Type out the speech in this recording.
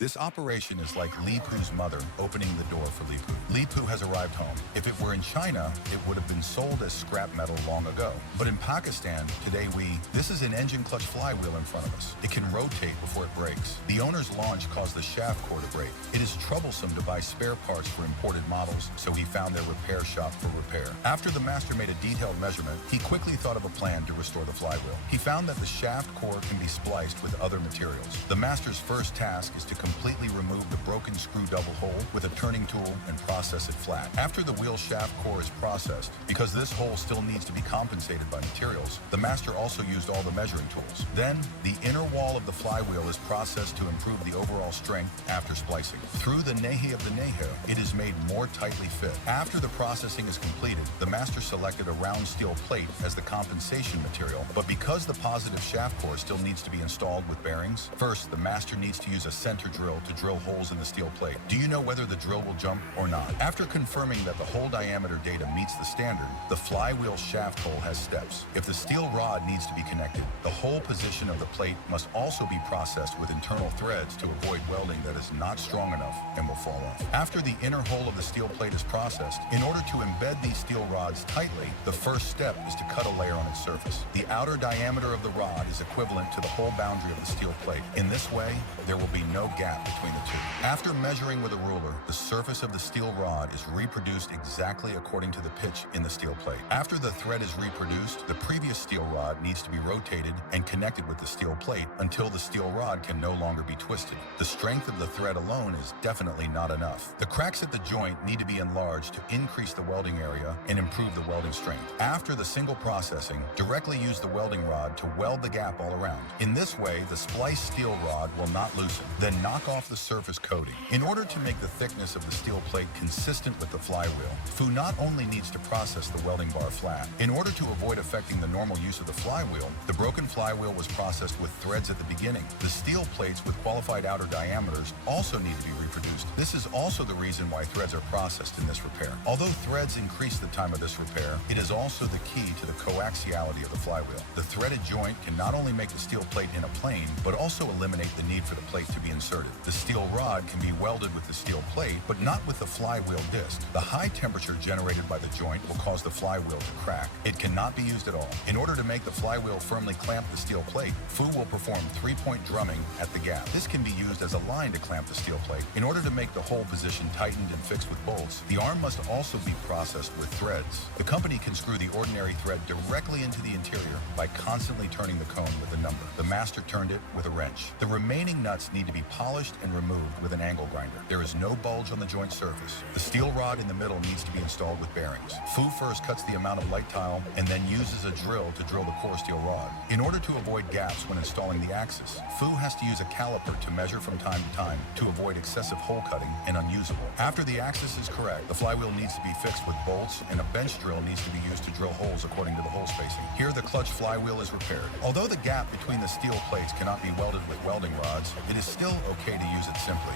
This operation is like Li Pu's mother opening the door for Li Pu. Li Pu has arrived home. If it were in China, it would have been sold as scrap metal long ago. But in Pakistan, today this is an engine clutch flywheel in front of us. It can rotate before it breaks. The owner's launch caused the shaft core to break. It is troublesome to buy spare parts for imported models, so he found their repair shop for repair. After the master made a detailed measurement, he quickly thought of a plan to restore the flywheel. He found that the shaft core can be spliced with other materials. The master's first task is to completely remove the broken screw double hole with a turning tool and process it flat. After the wheel shaft core is processed, because this hole still needs to be compensated by materials, the master also used all the measuring tools. Then, the inner wall of the flywheel is processed to improve the overall strength after splicing. Through the nehi of the nehi, it is made more tightly fit. After the processing is completed, the master selected a round steel plate as the compensation material, but because the positive shaft core still needs to be installed with bearings, first the master needs to use a center drill to drill holes in the steel plate. Do you know whether the drill will jump or not? After confirming that the hole diameter data meets the standard, the flywheel shaft hole has steps. If the steel rod needs to be connected, the hole position of the plate must also be processed with internal threads to avoid welding that is not strong enough and will fall off. After the inner hole of the steel plate is processed, in order to embed these steel rods tightly, the first step is to cut a layer on its surface. The outer diameter of the rod is equivalent to the hole boundary of the steel plate. In this way, there will be no gap between the two. After measuring with a ruler, the surface of the steel rod is reproduced exactly according to the pitch in the steel plate. After the thread is reproduced, the previous steel rod needs to be rotated and connected with the steel plate until the steel rod can no longer be twisted. The strength of the thread alone is definitely not enough. The cracks at the joint need to be enlarged to increase the welding area and improve the welding strength. After the single processing, directly use the welding rod to weld the gap all around. In this way, the spliced steel rod will not loosen. Then knock off the surface coating. In order to make the thickness of the steel plate consistent with the flywheel, Fu not only needs to process the welding bar flat. In order to avoid affecting the normal use of the flywheel, the broken flywheel was processed with threads at the beginning. The steel plates with qualified outer diameters also need to be reproduced. This is also the reason why threads are processed in this repair. Although threads increase the time of this repair, it is also the key to the coaxiality of the flywheel. The threaded joint can not only make the steel plate in a plane, but also eliminate the need for the plate to be inserted. The steel rod can be welded with the steel plate, but not with the flywheel disc. The high temperature generated by the joint will cause the flywheel to crack. It cannot be used at all. In order to make the flywheel firmly clamp the steel plate, Fu will perform three-point drumming at the gap. This can be used as a line to clamp the steel plate. In order to make the hole position tightened and fixed with bolts, the arm must also be processed with threads. The company can screw the ordinary thread directly into the interior by constantly turning the cone with a number. The master turned it with a wrench. The remaining nuts need to be polished and removed with an angle grinder. There is no bulge on the joint surface. The steel rod in the middle needs to be installed with bearings. Fu first cuts the amount of light tile and then uses a drill to drill the core steel rod. In order to avoid gaps when installing the axis, Fu has to use a caliper to measure from time to time to avoid excessive hole cutting and unusable. After the axis is correct, the flywheel needs to be fixed with bolts and a bench drill needs to be used to drill holes according to the hole spacing. Here the clutch flywheel is repaired. Although the gap between the steel plates cannot be welded with welding rods, it is still okay to use it simply.